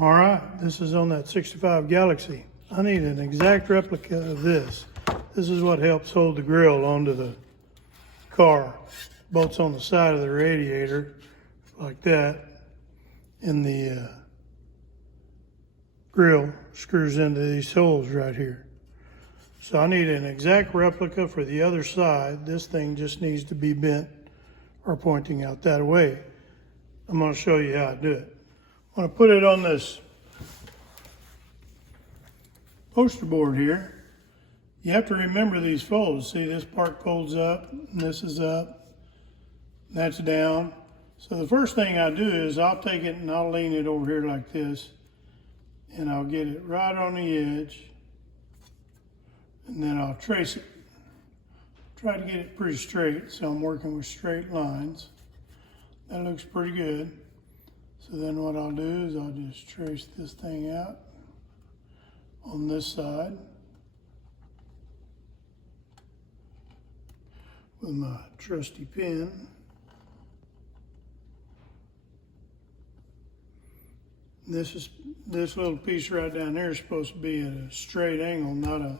All right, this is on that 65 Galaxie. I need an exact replica of this. This is what helps hold the grill onto the car. Bolts on the side of the radiator like that, and the grill screws into these holes right here. So I need an exact replica for the other side. This thing just needs to be bent or pointing out that way. I'm going to show you how to do it. I'm going to put it on this poster board here. You have to remember these folds. See, this part folds up, and this is up, and that's down. So the first thing I do is I'll take it and I'll lean it over here like this, and I'll get it right on the edge, and then I'll trace it. Try to get it pretty straight, so I'm working with straight lines. That looks pretty good. So then what I'll do is I'll just trace this thing out on this side with my trusty pen. This little piece right down here is supposed to be at a straight angle, not a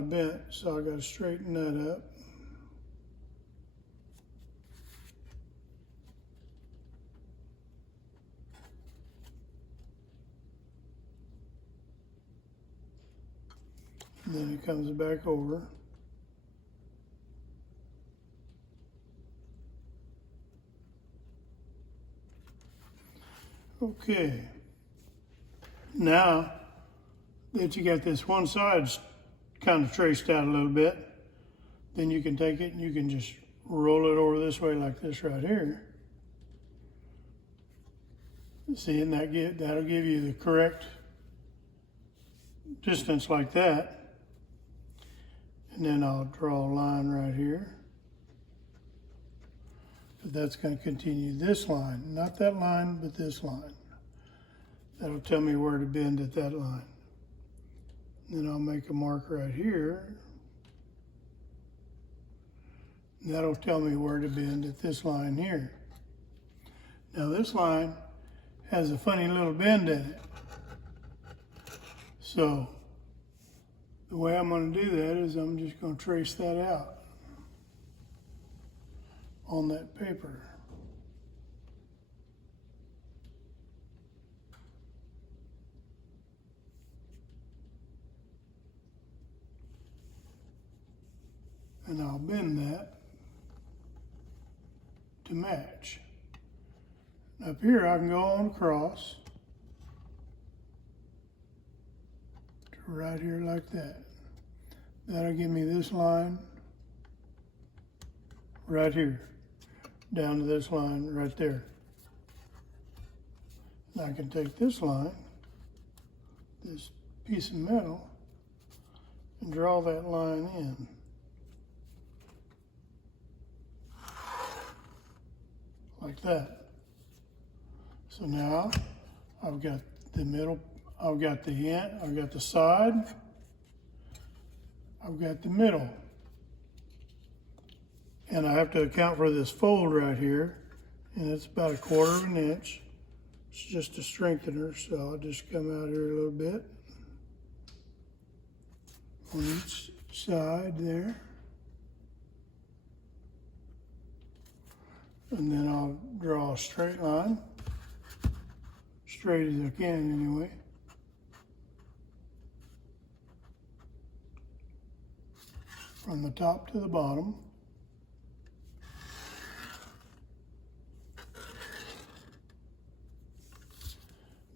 bent, so I got to straighten that up. And then it comes back over. Okay, now that you got this one side kind of traced out a little bit, then you can take it and you can just roll it over this way like this right here. See, and that'll give you the correct distance like that. And then I'll draw a line right here. But that's going to continue this line, not that line, but this line. That'll tell me where to bend at that line. Then I'll make a mark right here. And that'll tell me where to bend at this line here. Now this line has a funny little bend in it. So the way I'm going to do that is I'm just going to trace that out on that paper. And I'll bend that to match. Up here I can go on across to right here like that. That'll give me this line right here, down to this line right there. And I can take this line, this piece of metal, and draw that line in. Like that. So now I've got the middle, I've got the end, I've got the side, I've got the middle. And I have to account for this fold right here, and it's about 1/4 of an inch. It's just a strengthener, so I'll just come out here a little bit on each side there. And then I'll draw a straight line, straight as I can anyway. From the top to the bottom.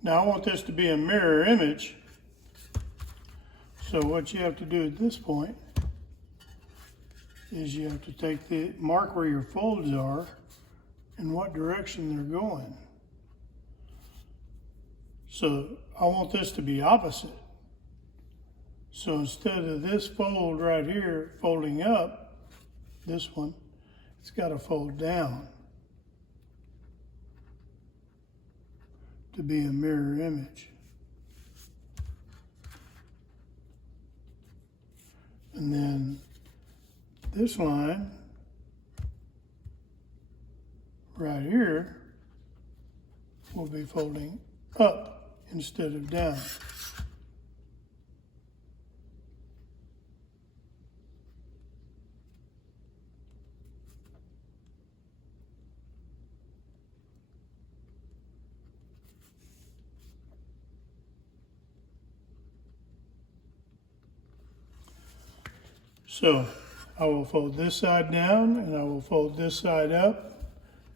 Now I want this to be a mirror image. So what you have to do at this point is you have to take the mark where your folds are and what direction they're going. So I want this to be opposite. So instead of this fold right here folding up, this one, it's got to fold down to be a mirror image. And then this line right here will be folding up instead of down. So I will fold this side down and I will fold this side up,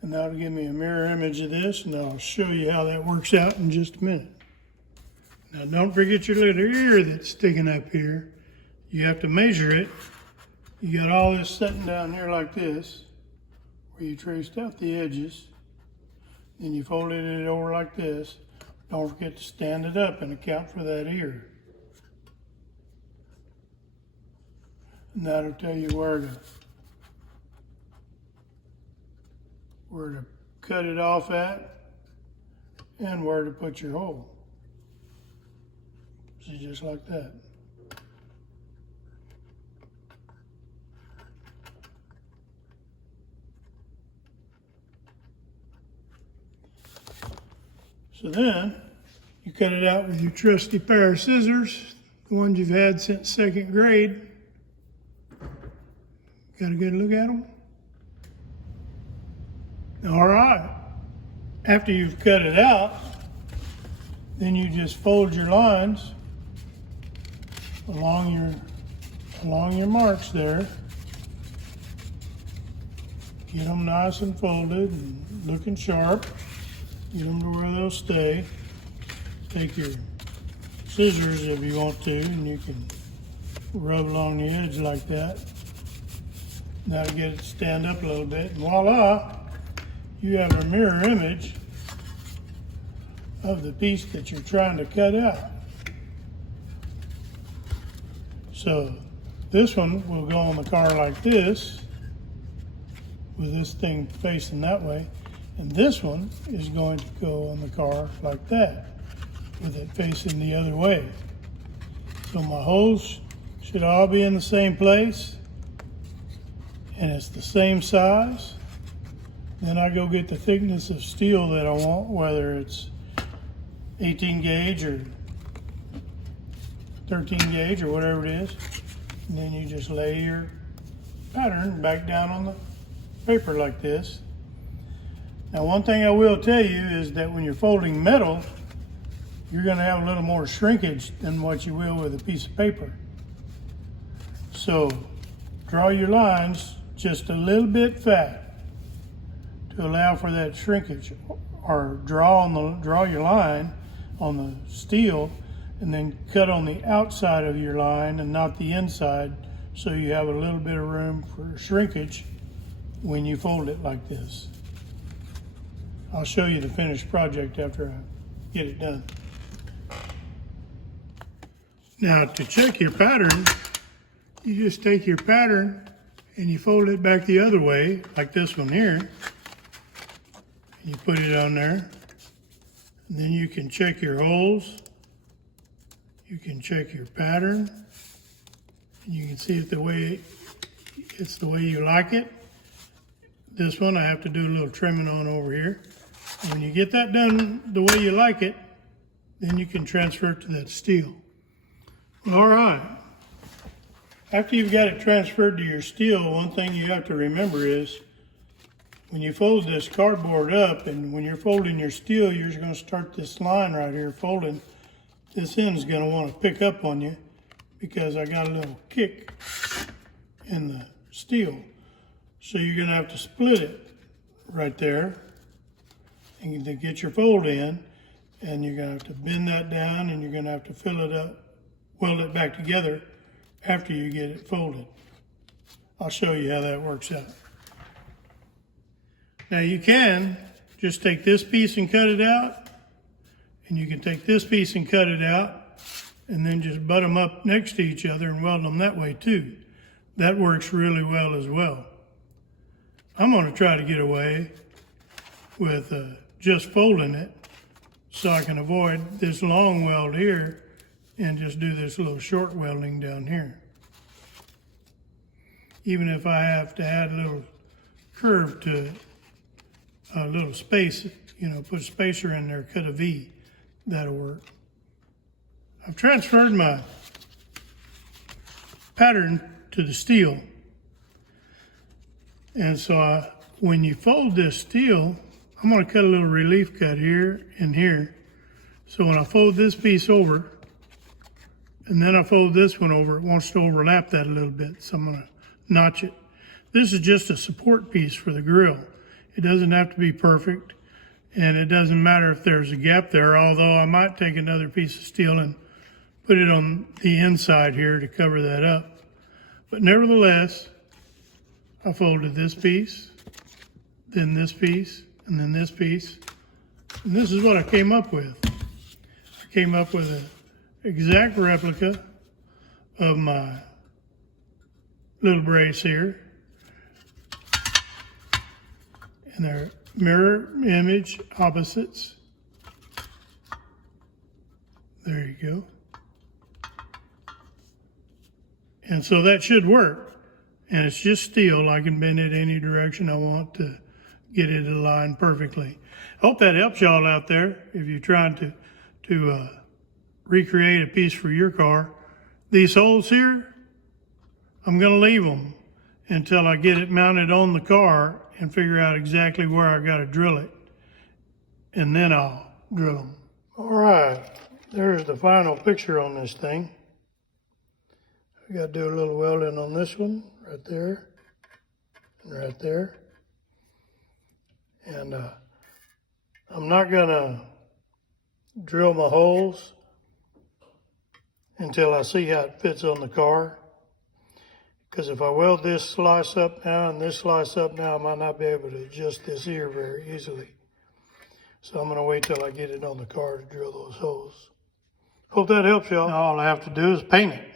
and that'll give me a mirror image of this, and I'll show you how that works out in just a minute. Now don't forget your little ear that's sticking up here. You have to measure it. You got all this sitting down here like this, where you traced out the edges. Then you folded it over like this. Don't forget to stand it up and account for that ear. And that'll tell you where to cut it off at and where to put your hole. See, just like that. So then you cut it out with your trusty pair of scissors, the ones you've had since second grade. Got a good look at them? All right. After you've cut it out, then you just fold your lines along your marks there. Get them nice and folded and looking sharp. Get them to where they'll stay. Take your scissors if you want to, and you can rub along the edge like that. That'll get it to stand up a little bit, and voila, you have a mirror image of the piece that you're trying to cut out. So this one will go on the car like this, with this thing facing that way, and this one is going to go on the car like that, with it facing the other way. So my holes should all be in the same place, and it's the same size. Then I go get the thickness of steel that I want, whether it's 18 gauge or 13 gauge or whatever it is. And then you just lay your pattern back down on the paper like this. Now, one thing I will tell you is that when you're folding metal, you're going to have a little more shrinkage than what you will with a piece of paper. So draw your lines just a little bit fat to allow for that shrinkage, or draw your line on the steel and then cut on the outside of your line and not the inside, so you have a little bit of room for shrinkage when you fold it like this. I'll show you the finished project after I get it done. Now, to check your pattern, you just take your pattern and you fold it back the other way, like this one here. You put it on there, and then you can check your holes. You can check your pattern, and you can see it it's the way you like it. This one I have to do a little trimming on over here. And when you get that done the way you like it, then you can transfer it to that steel. All right. After you've got it transferred to your steel, one thing you have to remember is when you fold this cardboard up, and when you're folding your steel, you're going to start this line right here folding. This end is going to want to pick up on you because I got a little kick in the steel. So you're going to have to split it right there and to get your fold in, and you're going to have to bend that down, and you're going to have to fill it up, weld it back together after you get it folded. I'll show you how that works out. Now you can just take this piece and cut it out, and you can take this piece and cut it out, and then just butt them up next to each other and weld them that way too. That works really well as well. I'm going to try to get away with just folding it so I can avoid this long weld here and just do this little short welding down here. Even if I have to add a little curve to it, a little space, you know, put a spacer in there, cut a V, that'll work. I've transferred my pattern to the steel. And so when you fold this steel, I'm going to cut a little relief cut here and here. So when I fold this piece over, and then I fold this one over, it wants to overlap that a little bit, so I'm going to notch it. This is just a support piece for the grill. It doesn't have to be perfect, and it doesn't matter if there's a gap there, although I might take another piece of steel and put it on the inside here to cover that up. But nevertheless, I folded this piece, then this piece, and then this piece. And this is what I came up with. I came up with an exact replica of my little brace here. And they're mirror image opposites. There you go. And so that should work. And it's just steel. I can bend it any direction I want to get it aligned perfectly. Hope that helps y'all out there if you're trying to recreate a piece for your car. These holes here, I'm going to leave them until I get it mounted on the car and figure out exactly where I got to drill it. And then I'll drill them. All right, there's the final picture on this thing. I got to do a little welding on this one, right there, and right there. And I'm not going to drill my holes until I see how it fits on the car. Because if I weld this slice up now and this slice up now, I might not be able to adjust this ear very easily. So I'm going to wait till I get it on the car to drill those holes. Hope that helps y'all. All I have to do is paint it.